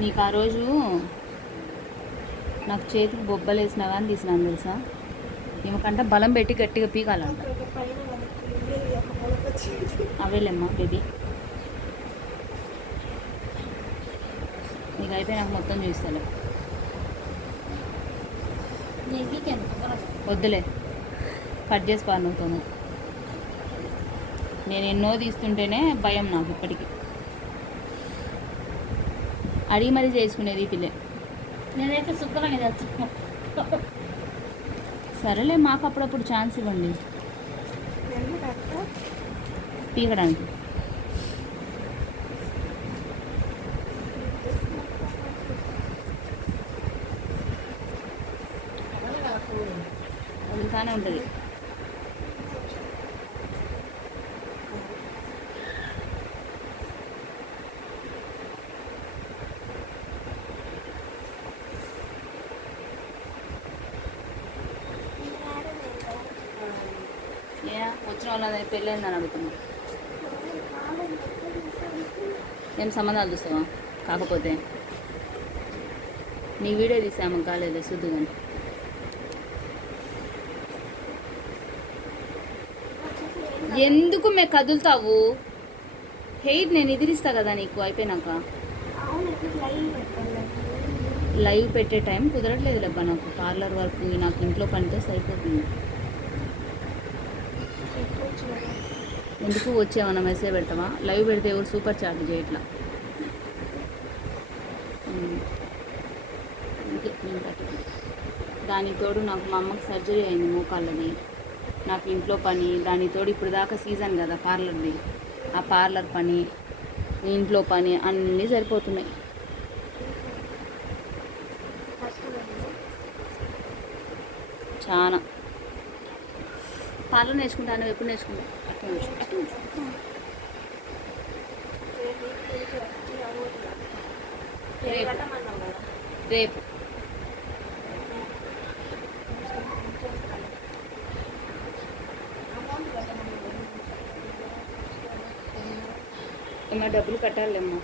నీకు ఆ రోజు నాకు చేతికి బొబ్బలు వేసినా కానీ తీసినాను తెలుసా. ఈమెకంట బలం పెట్టి గట్టిగా పీకాలంట. అవేలేమ్మా బేబీ, నీకు అయిపోయి నాకు మొత్తం చూస్తాను. వద్దులే, కట్ చేసి పారుతాను. నేను ఎన్నో తీస్తుంటేనే భయం నాకు ఇప్పటికీ. అడిగి మరీ చేసుకునేది ఈ పిల్లే. నేనైతే శుభ్రంగా చేస్తాను. సరేలే, మాకు అప్పుడప్పుడు ఛాన్స్ ఇవ్వండి పీకడానికి. వదులుతానే ఉంటుంది. వచ్చిన వాళ్ళని పెళ్ళైందని అడుగుతున్నా. ఏం సంబంధాలు చూస్తావా? కాకపోతే నీ వీడియో తీసాము కాలేదు శుద్ధి కానీ. ఎందుకు మే కదులుతావు? హెయిట్ నేను ఎదిరిస్తా కదా నీకు అయిపోయినాక. లైవ్ పెట్టే టైం కుదరట్లేదు లేబ్బా నాకు. పార్లర్ వర్క్ నాకు ఇంట్లో పనితో సరిపోతుంది. ఎందుకు వచ్చేమన్నా మెసేజ్ పెడతావా? లైవ్ పెడితే ఎవరు సూపర్ చాట్ చేయట్లా. దానికి తోడు నాకు మా అమ్మకి సర్జరీ అయింది మోకాళ్ళది. నాకు ఇంట్లో పని, దానికి తోడు ఇప్పుడు దాకా సీజన్ కదా పార్లర్ది, ఆ పార్లర్ పని, ఇంట్లో పని అన్నీ సరిపోతున్నాయి. చాలా. పార్లర్ నేర్చుకుంటాను. ఎప్పుడు నేర్చుకుంటా? రేపు ఏమన్నా డబ్బులు కట్టాలేమ్మా.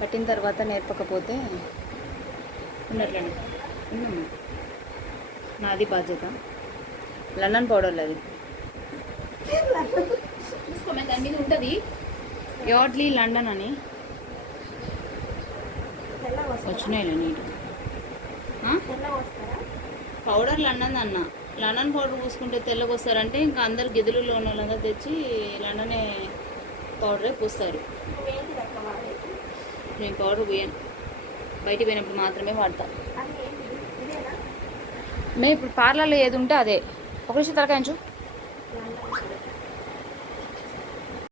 కట్టిన తర్వాత నేర్పకపోతే ఉన్నట్లండి. ఉన్నామ్మా, నాది బాధ్యత. లండన్ పౌడర్లు అది చూసుకోమే, దాని మీద ఉంటుంది యార్డ్లీ లండన్ అని. వచ్చినాయిలే నీట్ పౌడర్ లండన్ అన్న. లండన్ పౌడర్ పూసుకుంటే తెల్లగా వస్తారంటే ఇంకా అందరు గెదులలో ఉన్న వాళ్ళందరూ తెచ్చి లండనే పౌడరే పూస్తారు. నేను పౌడర్ పోయాను, బయటికి పోయినప్పుడు మాత్రమే వాడతా. మేము ఇప్పుడు పార్లర్లో ఏది ఉంటే అదే. ఒక నిమిషం తలకాయించు.